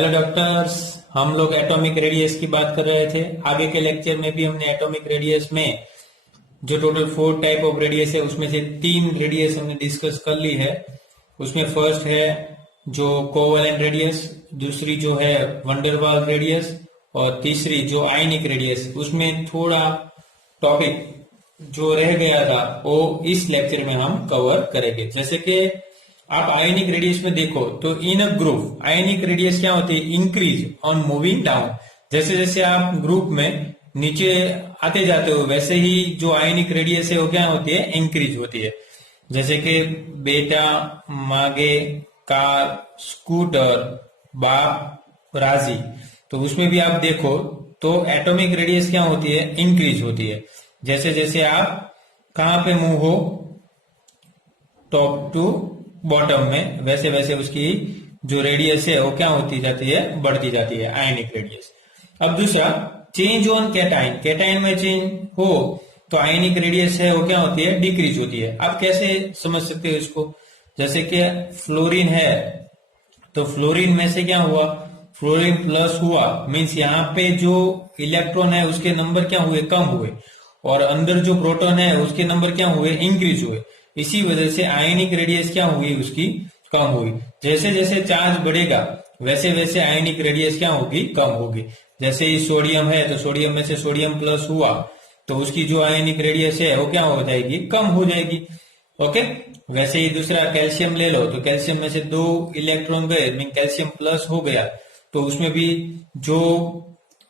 Hello doctors, हम लोग atomic radius की बात कर रहे थे। आगे के लेक्चर में भी हमने एटॉमिक रेडियस में जो टोटल 4 टाइप ऑफ रेडियस है उसमें से 3 रेडियस हमने डिस्कस कर ली है। उसमें फर्स्ट है जो कोवेलेंट रेडियस, दूसरी जो है वंडरवाल रेडियस और तीसरी जो आयनिक रेडियस। उसमें थोड़ा टॉपिक जो रह गया था वो इस लेक्चर में हम कवर करेंगे। जैसे कि आप आयनिक रेडियस में देखो तो इन अ ग्रुप आयनिक रेडियस क्या होती है, इंक्रीज ऑन मूविंग डाउन। जैसे जैसे आप ग्रुप में नीचे आते जाते हो वैसे ही जो आयनिक रेडियस है वो क्या होती है, इंक्रीज होती है। जैसे कि बेटा, मागे, कार, स्कूटर, बाप, राजी। तो उसमें भी आप देखो तो एटॉमिक रेडियस क्या होती है, इंक्रीज होती है। जैसे जैसे आप कहां पे मूव हो, टॉप टू बॉटम में, वैसे वैसे उसकी जो रेडियस है वो क्या होती जाती है, बढ़ती जाती है आयनिक रेडियस। अब दूसरा, चेंज ऑन कैटाइन। कैटाइन में चेंज हो तो आयनिक रेडियस है वो क्या होती है, डिक्रीज होती है। आप कैसे समझ सकते हो इसको? जैसे कि फ्लोरीन है तो फ्लोरीन में से क्या हुआ, फ्लोरीन प्लस हुआ, मीन्स यहाँ पे जो इलेक्ट्रॉन है उसके नंबर क्या हुए, कम हुए, और अंदर जो प्रोटॉन है उसके नंबर क्या हुए, इंक्रीज हुए। इसी वजह से आयनिक रेडियस क्या हुई, उसकी कम हुई। जैसे जैसे चार्ज बढ़ेगा वैसे वैसे आयनिक रेडियस क्या होगी, कम होगी। जैसे ही सोडियम है तो सोडियम में से सोडियम प्लस हुआ तो उसकी जो आयनिक रेडियस है वो क्या हो जाएगी, कम हो जाएगी। ओके, वैसे ही दूसरा कैल्शियम ले लो तो कैल्शियम में से 2 इलेक्ट्रॉन गए, मीन कैल्शियम प्लस हो गया, तो उसमें भी जो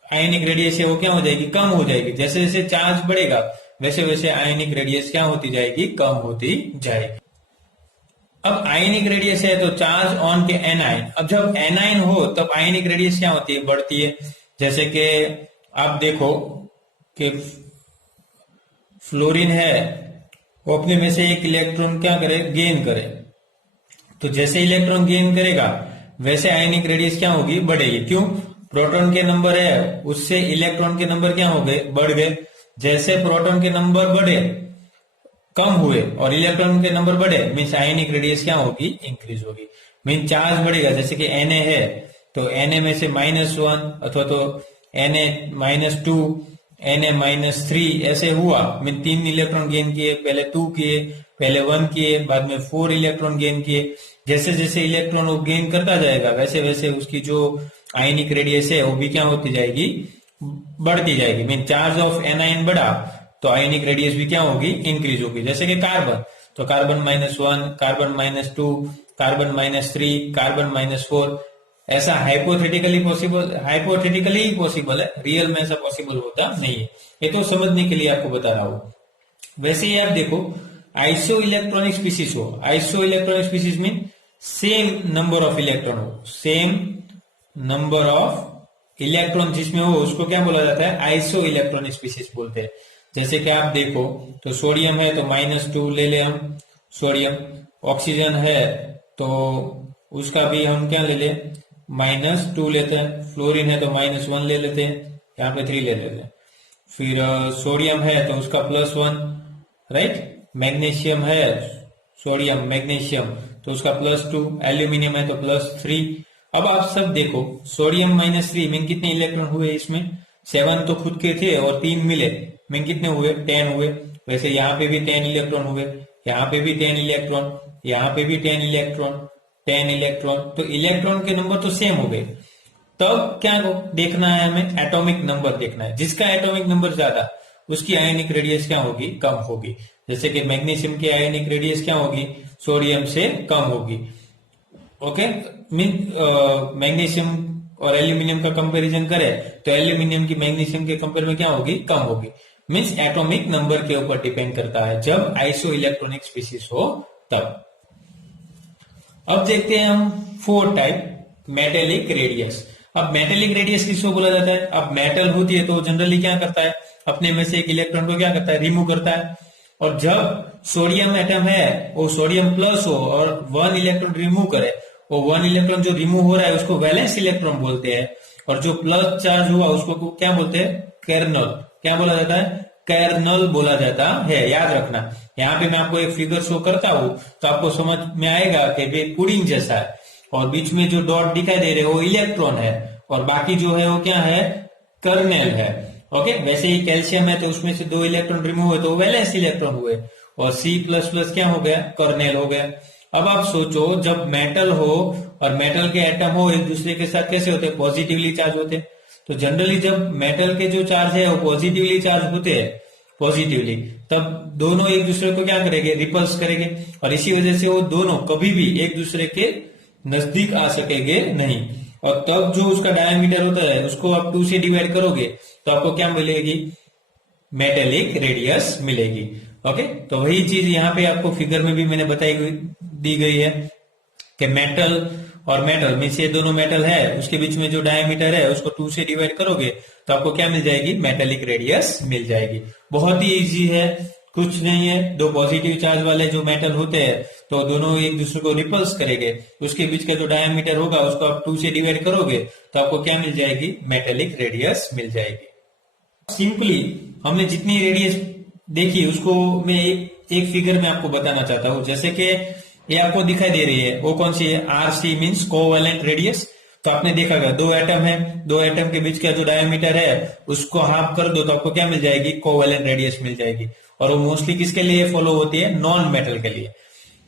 आयनिक रेडियस है वो क्या हो जाएगी, कम हो जाएगी। जैसे जैसे चार्ज बढ़ेगा वैसे वैसे आयनिक रेडियस क्या होती जाएगी, कम होती जाएगी। अब आयनिक रेडियस है तो चार्ज ऑन के एनाइन। अब जब एनाइन हो तब आयनिक रेडियस क्या होती है, बढ़ती है। जैसे कि आप देखो कि फ्लोरीन है वो अपने में से एक इलेक्ट्रॉन क्या करे, गेन करे। तो जैसे इलेक्ट्रॉन गेन करेगा वैसे आयनिक रेडियस क्या होगी, बढ़ेगी। क्यों? प्रोटॉन के नंबर है उससे इलेक्ट्रॉन के नंबर क्या हो गए, बढ़ गए। जैसे प्रोटॉन के नंबर बढ़े, कम हुए, और इलेक्ट्रॉन के नंबर बढ़े, मीन्स आयनिक रेडियस क्या होगी, इंक्रीज होगी। मीन चार्ज बढ़ेगा। जैसे कि Na है तो Na में से -1 अथवा तो Na-2, Na-3 ऐसे हुआ, मीन 3 इलेक्ट्रॉन गेन किए, पहले 2 किए, पहले 1 किए, बाद में 4 इलेक्ट्रॉन गेन किए। जैसे जैसे इलेक्ट्रॉन वो गेन करता जाएगा वैसे वैसे उसकी जो आयनिक रेडियस है वो भी क्या होती जाएगी, बढ़ती जाएगी। मीन चार्ज ऑफ एनाइन बढ़ा तो आयनिक रेडियस भी क्या होगी, इंक्रीज होगी। जैसे कि कार्बन, तो कार्बन -1, कार्बन -2, कार्बन -3, कार्बन -4। ऐसा हाइपोथेटिकली पॉसिबल है, रियल में ऐसा पॉसिबल होता नहीं है। ये तो समझने के लिए आपको बता रहा हूं। वैसे ही आप देखो आइसो इलेक्ट्रॉनिक स्पीसीज हो, iso electronic species mean same number of electron हो, सेम नंबर ऑफ इलेक्ट्रॉन जिसमें हो उसको क्या बोला जाता है, आइसो इलेक्ट्रॉनिक स्पीसीज बोलते हैं। जैसे कि आप देखो तो सोडियम है तो -2 ले ले हम सोडियम, ऑक्सीजन है तो उसका भी हम क्या ले ले, -2 लेते हैं। फ्लोरीन है तो -1 ले लेते हैं, यहाँ पे 3 ले लेते हैं। फिर सोडियम है तो उसका +1, राइट। मैग्नीशियम है, सोडियम मैग्नीशियम तो उसका +2, एल्यूमिनियम है तो +3। अब आप सब देखो सोडियम -3 मीन कितने इलेक्ट्रॉन हुए इसमें, 7 तो खुद के थे और 3 मिले, मीन कितने हुए, 10 हुए। वैसे यहाँ पे भी 10 इलेक्ट्रॉन हुए, यहाँ पे भी 10 इलेक्ट्रॉन, यहाँ पे भी 10 इलेक्ट्रॉन, 10 इलेक्ट्रॉन। तो इलेक्ट्रॉन के नंबर तो सेम हो गए। तब क्या देखना है हमें, एटॉमिक नंबर देखना है। जिसका एटॉमिक नंबर ज्यादा उसकी आयनिक रेडियस क्या होगी, कम होगी। जैसे कि मैग्नीशियम की आयनिक रेडियस क्या होगी, सोडियम से कम होगी। ओके, मीन मैग्नीशियम और एल्यूमिनियम का कंपैरिजन करें तो एल्यूमिनियम की मैग्नीशियम के कंपेयर में क्या होगी, कम होगी। मीन्स एटॉमिक नंबर के ऊपर डिपेंड करता है जब आइसो इलेक्ट्रॉनिक स्पीसीज हो तब। अब देखते हैं हम 4 टाइप मेटेलिक रेडियस। अब मेटेलिक रेडियस किसको बोला जाता है? अब मेटल होती है तो जनरली क्या करता है, अपने में से एक इलेक्ट्रॉन को क्या करता है, रिमूव करता है। और जब सोडियम एटम है वो सोडियम प्लस हो और 1 इलेक्ट्रॉन रिमूव करे, वो 1 इलेक्ट्रॉन जो रिमूव हो रहा है उसको वैलेंस इलेक्ट्रॉन बोलते हैं। और जो प्लस चार्ज हुआ उसको क्या बोलते हैं, कर्नल। क्या बोला जाता है, कर्नल बोला जाता है। याद रखना, यहाँ पे मैं आपको एक फिगर शो करता हूं तो आपको समझ में आएगा कि वे पुडिंग जैसा है। और बीच में जो डॉट दिखाई दे रहे हैं वो इलेक्ट्रॉन है, और बाकी जो है वो क्या है, कर्नेल है। ओके, वैसे ही कैल्शियम है तो उसमें से 2 इलेक्ट्रॉन रिमूव हुए तो वैलेंस इलेक्ट्रॉन हुए, और C++ क्या हो गया, कर्नेल हो गया। अब आप सोचो, जब मेटल हो और मेटल के एटम हो एक दूसरे के साथ कैसे होते हैं, पॉजिटिवली चार्ज होते हैं। तो जनरली जब मेटल के जो चार्ज है वो पॉजिटिवली चार्ज होते हैं, पॉजिटिवली, तब दोनों एक दूसरे को क्या करेंगे, रिपल्स करेंगे, और इसी वजह से वो दोनों कभी भी एक दूसरे के नजदीक आ सकेंगे नहीं। और तब जो उसका डायमीटर होता है उसको आप 2 से डिवाइड करोगे तो आपको क्या मिलेगी, मेटेलिक रेडियस मिलेगी। ओके, तो वही चीज यहाँ पे आपको फिगर में भी मैंने दी गई है कि मेटल और मेटल में से दोनों मेटल है, उसके बीच में जो डायमीटर है उसको 2 से डिवाइड करोगे तो आपको क्या मिल जाएगी, मेटेलिक रेडियस मिल जाएगी। बहुत ही इजी है, कुछ नहीं है, 2 पॉजिटिव चार्ज वाले जो मेटल होते हैं तो दोनों एक दूसरे को रिपल्स करेंगे, उसके बीच का जो डायमीटर होगा उसको आप 2 से डिवाइड करोगे तो आपको क्या मिल जाएगी, मेटेलिक रेडियस मिल जाएगी। सिंपली हमने जितनी रेडियस देखी उसको मैं एक फिगर में आपको बताना चाहता हूं। जैसे कि ये आपको दिखाई दे रही है, वो कौन सी है, RC मीन्स कोवेलेंट रेडियस। तो आपने देखा होगा 2 एटम है, 2 एटम के बीच का जो डायमीटर है उसको हाफ कर दो तो आपको क्या मिल जाएगी, कोवेलेंट रेडियस मिल जाएगी। और वो मोस्टली किसके लिए फॉलो होती है, नॉन मेटल के लिए।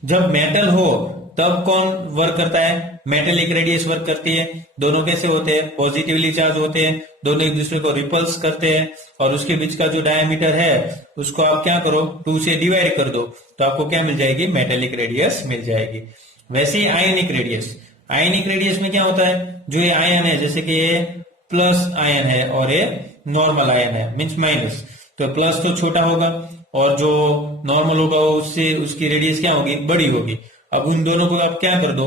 जब मेटल हो तब कौन वर्क करता है, मेटेलिक रेडियस वर्क करती है। दोनों कैसे होते हैं, पॉजिटिवली चार्ज होते हैं, दोनों एक दूसरे को रिपल्स करते हैं, और उसके बीच का जो डायमीटर है उसको आप क्या करो, 2 से डिवाइड कर दो तो आपको क्या मिल जाएगी, मेटेलिक रेडियस मिल जाएगी। वैसे ही आयनिक रेडियस, आयनिक रेडियस में क्या होता है, जो ये आयन है, जैसे कि ये प्लस आयन है और ये नॉर्मल आयन है मीन्स माइनस, तो प्लस तो छोटा होगा और जो नॉर्मल होगा उससे उसकी रेडियस क्या होगी, बड़ी होगी। अब उन दोनों को आप क्या कर दो,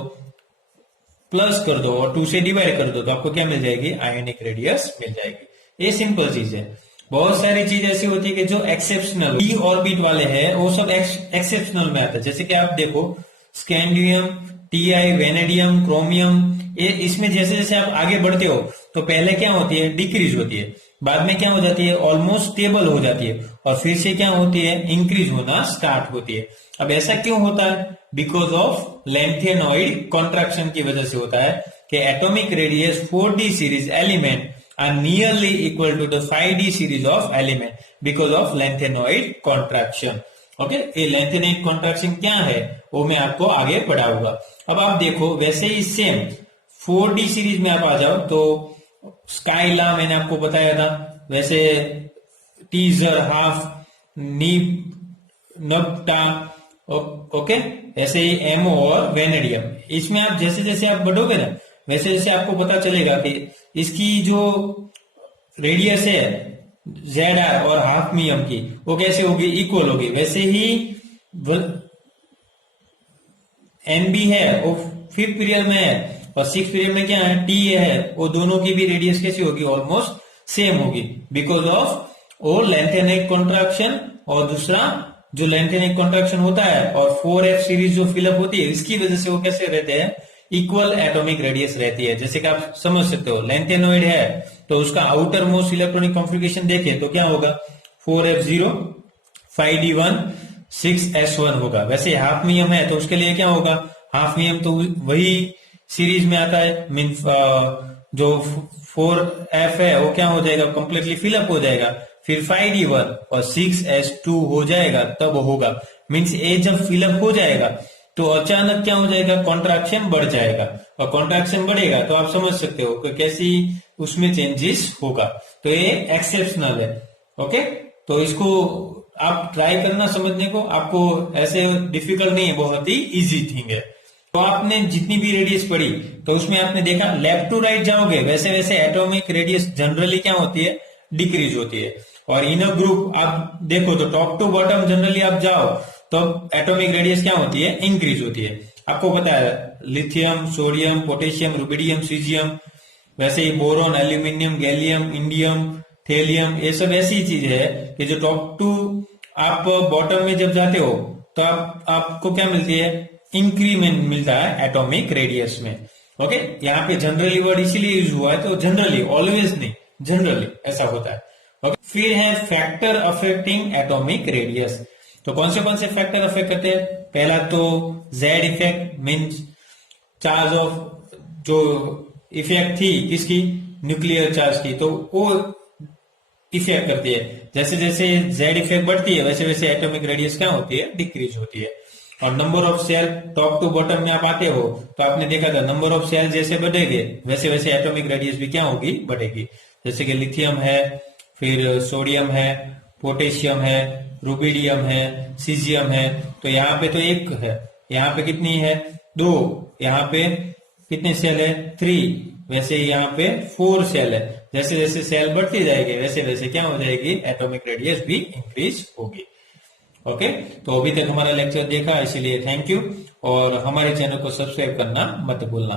प्लस कर दो और 2 से डिवाइड कर दो तो आपको क्या मिल जाएगी, आयनिक रेडियस मिल जाएगी। ये सिंपल चीज है। बहुत सारी चीज ऐसी होती है कि जो एक्सेप्शनल डी ऑर्बिट वाले हैं वो सब एक्सेप्शनल में आता है। जैसे कि आप देखो स्कैंडियम, टीआई, वेनेडियम, क्रोमियम, ये इसमें जैसे जैसे आप आगे बढ़ते हो तो पहले क्या होती है, डिक्रीज होती है, बाद में क्या हो जाती है, ऑलमोस्ट स्टेबल हो जाती है, और फिर से क्या होती है, इंक्रीज होना स्टार्ट होती है। अब ऐसा क्यों होता है, बिकॉज ऑफ लेंथेनॉइड कॉन्ट्रैक्शन की वजह से होता है कि atomic radius 4d series element are nearly equal to the 5d series of element because of lengthenoid contraction. Okay, ये lengthenoid contraction क्या है वो मैं आपको आगे पढ़ाऊंगा। अब आप देखो वैसे ही सेम 4d सीरीज में आप आ जाओ तो स्काइला मैंने आपको बताया था, वैसे टीजर, हाफ, नब्टा, ओके, ऐसे ही एमओ और वेनेडियम, इसमें आप जैसे जैसे आप बढ़ोगे ना वैसे जैसे आपको पता चलेगा कि इसकी जो रेडियस है ZR और हाफ मीडियम की वो कैसे होगी, इक्वल होगी। वैसे ही NB है वो 5th पीरियड में है और 6th पीरियड में क्या है, TA है, वो दोनों की भी रेडियस कैसी होगी, ऑलमोस्ट सेम होगी, बिकॉज ऑफ वो लेंथेनॉइड कॉन्ट्रैक्शन, और दूसरा जो लेंथेनॉइड कॉन्ट्रैक्शन होता है और 4F सीरीज जो फिलअप होती है इसकी वजह से वो कैसे रहते हैं, इक्वल एटॉमिक रेडियस रहती है। जैसे कि आप समझ सकते हो लेंथेनॉइड है तो उसका आउटर मोस्ट इलेक्ट्रॉनिक कॉन्फ़िगरेशन देखें तो क्या होगा, 4f0, 5d1, 6s1 होगा। वैसे हाफ मीडियम है तो उसके लिए क्या होगा, हाफ मीडियम तो वही सीरीज में आता है, मीन जो 4f है वो क्या हो जाएगा, कंप्लीटली फिलअप हो जाएगा, फिर 5d1 और 6s2 हो जाएगा, तब होगा, मीन्स ए जब फिलअप हो जाएगा तो अचानक क्या हो जाएगा, कॉन्ट्रैक्शन बढ़ जाएगा, और कॉन्ट्रैक्शन बढ़ेगा तो आप समझ सकते हो कि कैसी उसमें चेंजेस होगा। तो ये एक्सेप्शनल है। ओके, तो इसको आप ट्राई करना समझने को, आपको ऐसे डिफिकल्ट नहीं है, बहुत ही इजी थिंग है। तो आपने जितनी भी रेडियस पढ़ी तो उसमें आपने देखा लेफ्ट टू राइट जाओगे वैसे वैसे एटॉमिक रेडियस जनरली क्या होती है, डिक्रीज होती है। और इनर ग्रुप आप देखो तो टॉप टू बॉटम जनरली आप जाओ तो एटॉमिक रेडियस क्या होती है, इंक्रीज होती है। आपको पता है lithium, sodium, potassium, rubidium, caesium, वैसे ही boron, aluminium, gallium, indium, thallium, ये सब ऐसी चीज है कि जो टॉप टू आप बॉटम में जब जाते हो तो आपको क्या मिलती है, इंक्रीमेंट मिलता है एटॉमिक रेडियस में। ओके, यहाँ पे जनरली वर्ड इसीलिए यूज हुआ है, तो जनरली, ऑलवेज नहीं, जनरली ऐसा होता है। ओके, फिर है फैक्टर अफेक्टिंग एटॉमिक रेडियस। तो कौन से फैक्टर अफेक्ट करते हैं, पहला तो Z effect means charge of जो इफेक्ट थी किसकी, न्यूक्लियर चार्ज की, तो वो इफेक्ट करती है। जैसे जैसे जेड इफेक्ट बढ़ती है वैसे वैसे एटॉमिक रेडियस क्या होती है, डिक्रीज होती है। और number of cell top to bottom में आप आते हो तो आपने देखा था नंबर ऑफ सेल जैसे बढ़ेंगे वैसे वैसे एटॉमिक रेडियस भी क्या होगी, बढ़ेगी। जैसे कि लिथियम है, फिर सोडियम है, पोटेशियम है, रुबिडियम है, सीजियम है। तो यहाँ पे तो एक है, यहाँ पे कितनी है, 2, यहाँ पे कितने सेल है, 3, वैसे ही यहाँ पे 4 सेल है। जैसे जैसे सेल बढ़ती जाएगी वैसे वैसे क्या हो जाएगी, एटॉमिक रेडियस भी इंक्रीज होगी। ओके, तो अभी तक हमारा लेक्चर देखा, इसीलिए थैंक यू, और हमारे चैनल को सब्सक्राइब करना मत भूलना।